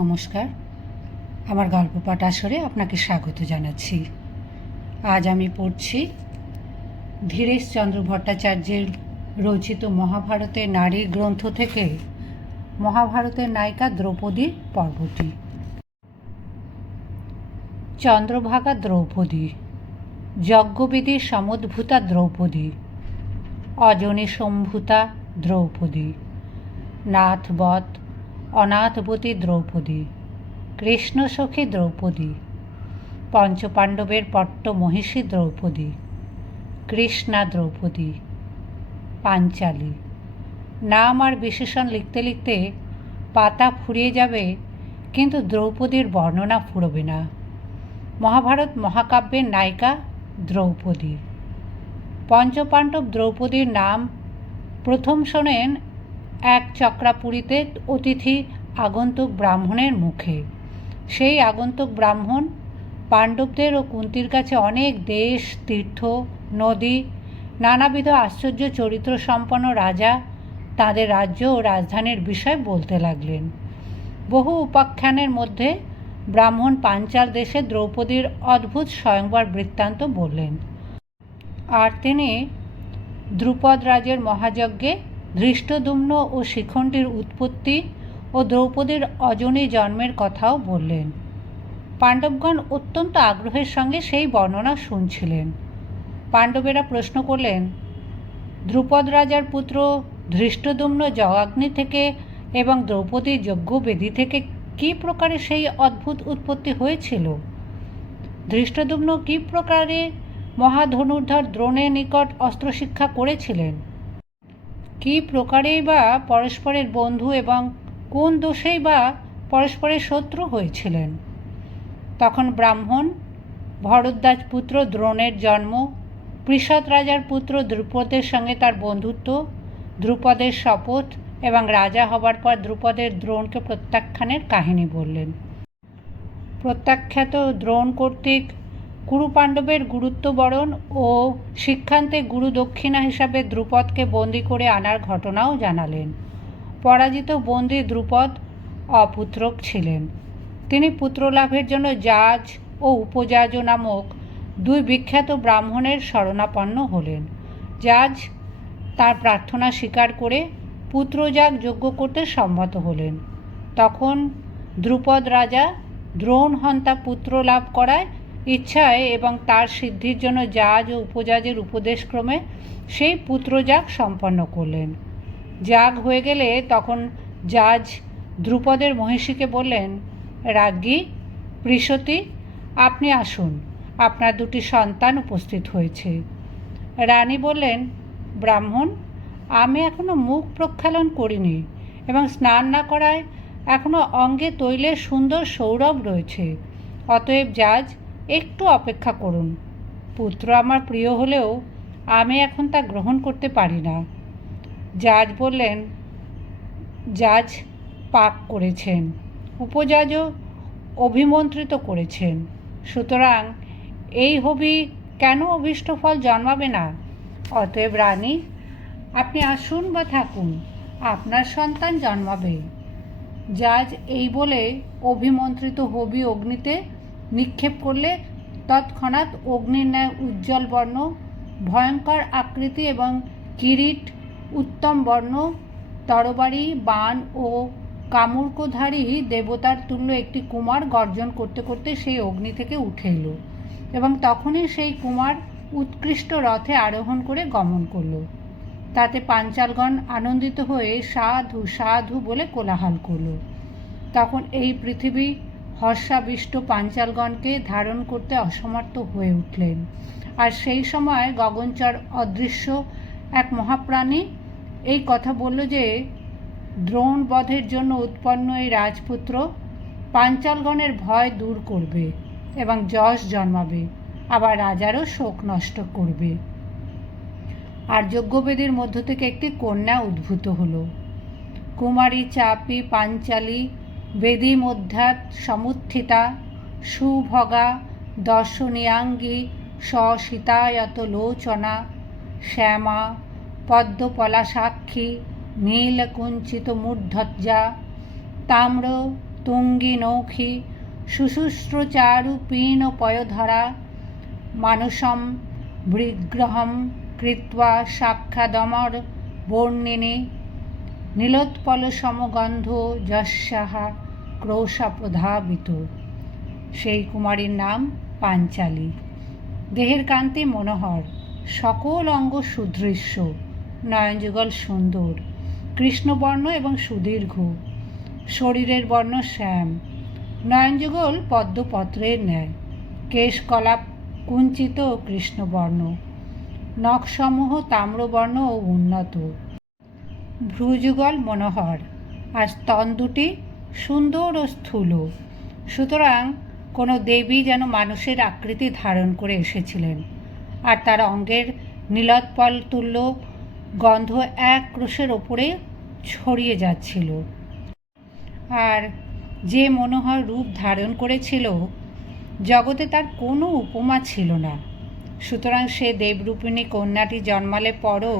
নমস্কার। আমার গল্প পাঠ আসরে আপনাকে স্বাগত জানাচ্ছি। আজ আমি পড়ছি ধীরেশচন্দ্র ভট্টাচার্যের রচিত মহাভারতের নারী গ্রন্থ থেকে মহাভারতের নায়িকা দ্রৌপদীর পর্বটি। চন্দ্রভাগা দ্রৌপদী যজ্ঞবিধির সমুদ্ভূতা দ্রৌপদী, অজনী সম্ভূতা দ্রৌপদী নাথবৎ অনাথবতী দ্রৌপদী, কৃষ্ণসখী দ্রৌপদী, পঞ্চপাণ্ডবের পট্ট মহিষী দ্রৌপদী, কৃষ্ণা দ্রৌপদী, পাঞ্চালী। নাম আর বিশেষণ লিখতে লিখতে পাতা ফুরিয়ে যাবে, কিন্তু দ্রৌপদীর বর্ণনা ফুরবে না। মহাভারত মহাকাব্যের নায়িকা দ্রৌপদী। পঞ্চপাণ্ডব দ্রৌপদীর নাম প্রথম শোনেন এক চক্রাপুরীতে অতিথি আগন্তুক ব্রাহ্মণের মুখে। সেই আগন্তুক ব্রাহ্মণ পাণ্ডবদের ও কুন্তির কাছে অনেক দেশ, তীর্থ, নদী, নানাবিধ আশ্চর্য চরিত্র সম্পন্ন রাজা তাদের রাজ্য ও রাজধানীর বিষয় বলতে লাগলেন। বহু উপাখ্যানের মধ্যে ব্রাহ্মণ পাঞ্চাল দেশে দ্রৌপদীর অদ্ভুত স্বয়ংবর বৃত্তান্ত বললেন। আর তিনি দ্রুপদ রাজের মহাযজ্ঞে ধৃষ্টদুম্ন ও শিখণ্ডীর উৎপত্তি ও দ্রৌপদীর অজনী জন্মের কথাও বললেন। পাণ্ডবগণ অত্যন্ত আগ্রহের সঙ্গে সেই বর্ণনা শুনছিলেন। পাণ্ডবেরা প্রশ্ন করলেন দ্রুপদ রাজার পুত্র ধৃষ্টদুম্ন জগাগ্নি থেকে এবং দ্রৌপদীর যজ্ঞবেদী থেকে কী প্রকারে সেই অদ্ভুত উৎপত্তি হয়েছিল? ধৃষ্টদুম্ন কী প্রকারে মহাধনুর্ধর দ্রোণের নিকট অস্ত্রশিক্ষা করেছিলেন? কী প্রকারেই বা পরস্পরের বন্ধু এবং কোন দোষেই বা পরস্পরের শত্রু হয়েছিলেন? তখন ব্রাহ্মণ, ভরদ্বাজ পুত্র দ্রোণের জন্ম পৃষৎ রাজার পুত্র দ্রুপদের সঙ্গে তার বন্ধুত্ব, দ্রুপদের শপথ এবং রাজা হবার পর দ্রুপদের দ্রোণকে প্রত্যাখ্যানের কাহিনী বললেন। প্রত্যাখ্যাত দ্রোণ কর্তৃক কুরু পাণ্ডবের গুরুত্ব বরণ ও শিক্ষান্তে গুরু দক্ষিণা হিসাবে দ্রুপদকে বন্দি করে আনার ঘটনাও জানালেন। পরাজিত বন্দি দ্রুপদ অপুত্রক ছিলেন। তিনি পুত্রলাভের জন্য জাজ ও উপজাজ নামক দুই বিখ্যাত ব্রাহ্মণের শরণাপন্ন হলেন। জাজ তার প্রার্থনা স্বীকার করে পুত্রযাগ যজ্ঞ করতে সম্মত হলেন। তখন দ্রুপদ রাজা দ্রোণ হন্তা পুত্র লাভ করায় ইচ্ছায় এবং তার সিদ্ধির জন্য জাজ ও উপজাজের উপদেশক্রমে সেই পুত্রযাগ সম্পন্ন করলেন। যাগ হয়ে গেলে তখন জাজ দ্রুপদের মহিষীকে বললেন, রাজ্ঞী পৃষতী আপনি আসুন, আপনার দুটি সন্তান উপস্থিত হয়েছে। রানী বললেন, ব্রাহ্মণ, আমি এখনও মুখ প্রক্ষালন করিনি এবং স্নান না করায় এখনও অঙ্গে তৈলের সুন্দর সৌরভ রয়েছে। অতএব জাজ একটু অপেক্ষা করুন। পুত্র আমার প্রিয় হলেও আমি এখন তা গ্রহণ করতে পারি না। জাজ বললেন, জাজ পাক করেছেন, উপজাজও অভিমন্ত্রিত করেছেন। সুতরাং এই হবি কেন অভীষ্ট ফল জন্মাবে না? অতএব রানী, আপনি আসুন বা থাকুন, আপনার সন্তান জন্মাবে। জাজ এই বলে অভিমন্ত্রিত হবি অগ্নিতে নিক্ষেপ করলে তৎক্ষণাৎ অগ্নির ন্যায় উজ্জ্বল বর্ণ, ভয়ঙ্কর আকৃতি এবং কিরিট, উত্তম বর্ণ, তরবারি বাণ ও কামুর্কধারী দেবতার তুল্য একটি কুমার গর্জন করতে করতে সেই অগ্নি থেকে উঠে এলো এবং তখনই সেই কুমার উৎকৃষ্ট রথে আরোহণ করে গমন করল। তাতে পাঞ্চালগণ আনন্দিত হয়ে সাধু সাধু বলে কোলাহল করল। তখন এই পৃথিবী হর্ষাবিষ্ট পাঞ্চালগণকে ধারণ করতে অসমর্থ হয়ে উঠলেন। আর সেই সময় গগনচর অদৃশ্য এক মহাপ্রাণী এই কথা বলল যে দ্রোণ বধের জন্য উৎপন্ন এই রাজপুত্র পাঞ্চালগণের ভয় দূর করবে এবং যশ জন্মাবে, আবার রাজারও শোক নষ্ট করবে। আর যজ্ঞবেদীর মধ্য থেকে একটি কন্যা উদ্ভূত হলো। কুমারী, চাপি, পাঞ্চালী বেদী মধ্যাত সমুত্থিতা সুভগা দর্শনীয়াঙ্গী সসীতায়ত লোচনা শ্যামা পদ্মপলা সাক্ষী নীলকুঞ্চিত মূর্ধজ্জা তাম্র তুঙ্গি নৌখি শুশুশ্রুচারু পীন পয়ধরা মানসম বিগ্রহম কৃত্বা সাক্ষাদমর বর্ণিনী নীলোৎপল সমগন্ধ যস্যাহা ক্রৌশাপধাবিত। সেই কুমারীর নাম পাঞ্চালী। দেহের কান্তি মনোহর, সকল অঙ্গ সুদৃশ্য, নয়নযুগল সুন্দর, কৃষ্ণবর্ণ এবং সুদীর্ঘ। শরীরের বর্ণ শ্যাম। নয়নযুগল পদ্মপত্রের ন্যায়। কেশকলাপ কুঞ্চিত কৃষ্ণবর্ণ। নখসমূহ তাম্রবর্ণ ও উন্নত। ভ্রুযুগল মনোহর। আর স্তন দুটি সুন্দর ও স্থূল। সুতরাং কোনো দেবী যেন মানুষের আকৃতি ধারণ করে এসেছিলেন। আর তার অঙ্গের নীলোৎপল তুল্য গন্ধ এক ক্রোশের ওপরে ছড়িয়ে যাচ্ছিল। আর যে মনোহর রূপ ধারণ করেছিল, জগতে তার কোনো উপমা ছিল না। সুতরাং সে দেবরূপিণী কন্যাটি জন্মালে পরও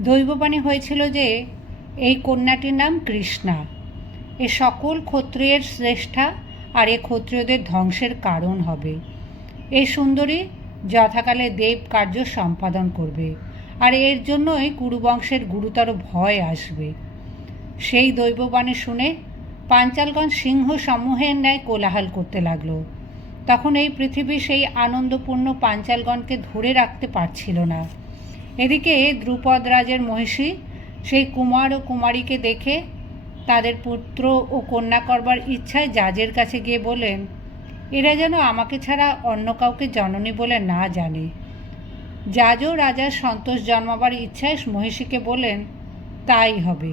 দৈববাণী হয়েছিল যে, এই কন্যাটির নাম কৃষ্ণা। এ সকল ক্ষত্রিয়ের শ্রেষ্ঠা আর এ ক্ষত্রিয়দের ধ্বংসের কারণ হবে। এই সুন্দরী যথাকালে দেব কার্য সম্পাদন করবে আর এর জন্যই কুরুবংশের গুরুতর ভয় আসবে। সেই দৈববাণী শুনে পাঞ্চালগণ সিংহ সমূহের ন্যায় কোলাহল করতে লাগল। তখন এই পৃথিবী সেই আনন্দপূর্ণ পাঞ্চালগণকে ধরে রাখতে পারছিল না। এদিকে দ্রুপদ রাজের মহিষী সেই কুমার ও কুমারীকে দেখে তাদের পুত্র ও কন্যা করবার ইচ্ছায় জাজের কাছে গিয়ে বলেন এরা যেন আমাকে ছাড়া অন্য কাউকে জননী বলে না জানে। জাজও রাজার সন্তোষ জন্মাবার ইচ্ছায় মহিষীকে বলেন তাই হবে।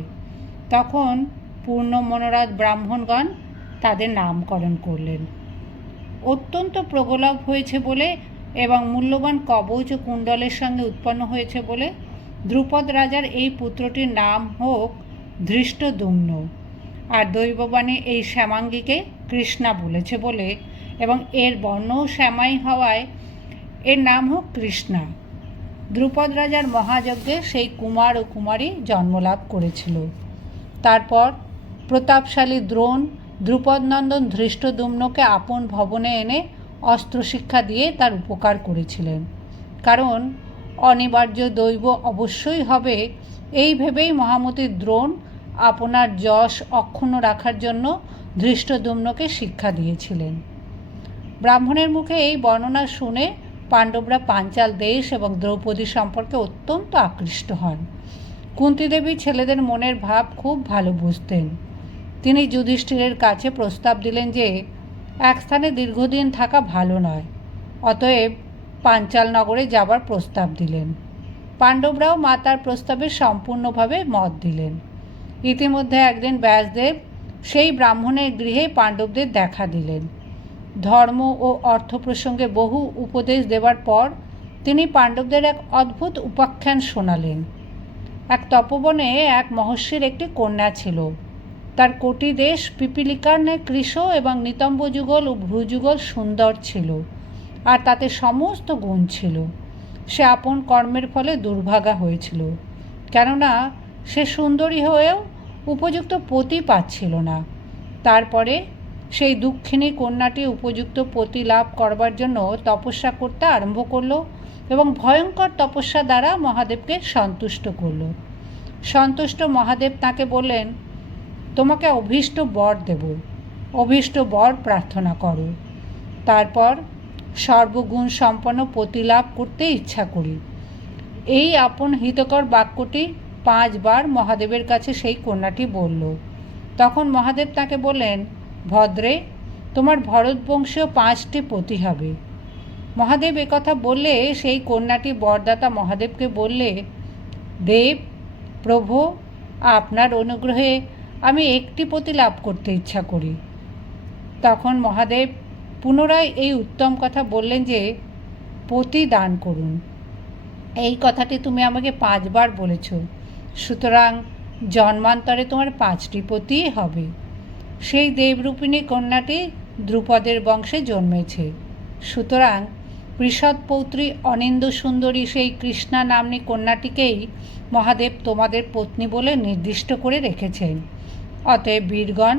তখন পূর্ণ মনোরথ ব্রাহ্মণগণ তাদের নামকরণ করলেন। অত্যন্ত প্রগলভ হয়েছে বলে এবং মূল্যবান কবচ ও কুণ্ডলের সঙ্গে উৎপন্ন হয়েছে বলে দ্রুপদ রাজার এই পুত্রটির নাম হোক ধৃষ্টদুম্ন। আর দৈববাণী এই শ্যামাঙ্গীকে কৃষ্ণা বলেছে বলে এবং এর বর্ণও শ্যামাই হওয়ায় এর নাম হোক কৃষ্ণা। দ্রুপদ রাজার মহাযজ্ঞে সেই কুমার ও কুমারী জন্মলাভ করেছিল। তারপর প্রতাপশালী দ্রোণ দ্রুপদনন্দন ধৃষ্টদুম্নকে আপন ভবনে এনে অস্ত্রশিক্ষা দিয়ে তার উপকার করেছিলেন। কারণ অনিবার্য দৈব অবশ্যই হবে, এই ভেবেই মহামতি দ্রোণ আপনার যশ অক্ষুণ্ণ রাখার জন্য ধৃষ্টদুম্নকে শিক্ষা দিয়েছিলেন। ব্রাহ্মণের মুখে এই বর্ণনা শুনে পাণ্ডবরা পাঞ্চাল দেশ এবং দ্রৌপদী সম্পর্কে অত্যন্ত আকৃষ্ট হন। কুন্তিদেবী ছেলেদের মনের ভাব খুব ভালো বুঝতেন। তিনি যুধিষ্ঠিরের কাছে প্রস্তাব দিলেন যে, এক স্থানে দীর্ঘদিন থাকা ভালো নয়। অতএব পাঞ্চাল নগরে যাবার প্রস্তাব দিলেন। পাণ্ডবরাও মাতার প্রস্তাবে সম্পূর্ণভাবে মত দিলেন। ইতিমধ্যে একদিন ব্যাসদেব সেই ব্রাহ্মণের গৃহে পাণ্ডবদের দেখা দিলেন। ধর্ম ও অর্থ প্রসঙ্গে বহু উপদেশ দেওয়ার পর তিনি পাণ্ডবদের এক অদ্ভুত উপাখ্যান শোনালেন। এক তপবনে এক মহর্ষির একটি কন্যা ছিল। তার কোটি দেশ পিপিলিকার ন্যায় কৃষ এবং নিতম্ব যুগল ও ভ্রুযুগল সুন্দর ছিল আর তাতে সমস্ত গুণ ছিল। সে আপন কর্মের ফলে দুর্ভাগা হয়েছিল। কেননা সে সুন্দরী হয়েও উপযুক্ত পতি পাচ্ছিল না। তারপরে সেই দুঃখিনী কন্যাটি উপযুক্ত পতি লাভ করবার জন্য তপস্যা করতে আরম্ভ করল এবং ভয়ঙ্কর তপস্যা দ্বারা মহাদেবকে সন্তুষ্ট করল। সন্তুষ্ট মহাদেব তাকে বললেন, তোমাকে অভীষ্ট বর দেব, অভীষ্ট বর প্রার্থনা করো। তারপর সর্বগুণ সম্পন্ন প্রতিলাভ করতে ইচ্ছা করি। এই আপন হিতকর বাক্যটি পাঁচবার মহাদেবের কাছে সেই কন্যাটি বলল। তখন মহাদেব তাকে বললেন, ভদ্রে, তোমার ভরতবংশীয় পাঁচটি পতি হবে মহাদেব কথা বললে, সেই কন্যাটি বরদাতা মহাদেবকে বললে, দেব, প্রভু, আপনার অনুগ্রহে আমি একটি পতি লাভ করতে ইচ্ছা করি তখন মহাদেব পুনরায় এই উত্তম কথা বললেন যে, পতি দান করুন। এই কথাটি তুমি আমাকে পাঁচবার বলেছ। সুতরাং জন্মান্তরে তোমার পাঁচটি পতিই হবে। সেই দেবরূপিণী কন্যাটি দ্রুপদের বংশে জন্মেছে। সুতরাং পৃষদ পৌত্রী অনিন্দ সুন্দরী সেই কৃষ্ণা নামনী কন্যাটিকেই মহাদেব তোমাদের পত্নী বলে নির্দিষ্ট করে রেখেছেন। অতএব বীরগণ,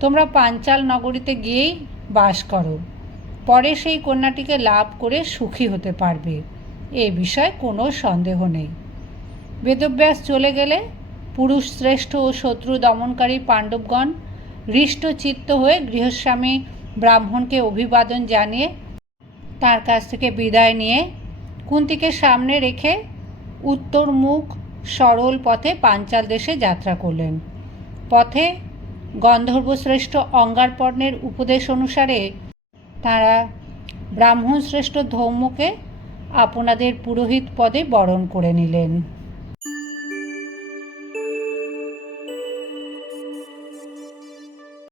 তোমরা পাঞ্চাল নগরীতে গিয়েই বাস করো। পরে সেই কন্যাটিকে লাভ করে সুখী হতে পারবে। এ বিষয়ে কোনো সন্দেহ নেই। বেদব্যাস চলে গেলে পুরুষ শ্রেষ্ঠ ও শত্রু দমনকারী পাণ্ডবগণ হৃষ্ট চিত্ত হয়ে গৃহস্বামী ব্রাহ্মণকে অভিবাদন জানিয়ে তার কাছ থেকে বিদায় নিয়ে কুন্তিকে সামনে রেখে উত্তর মুখ সরল পথে পাঞ্চাল দেশে যাত্রা করলেন। পথে গন্ধর্বশ্রেষ্ঠ অঙ্গারপর্ণের উপদেশ অনুসারে তারা ব্রাহ্মণ শ্রেষ্ঠ ধৌম্যকে আপনাদের পুরোহিত পদে বরণ করে নিলেন।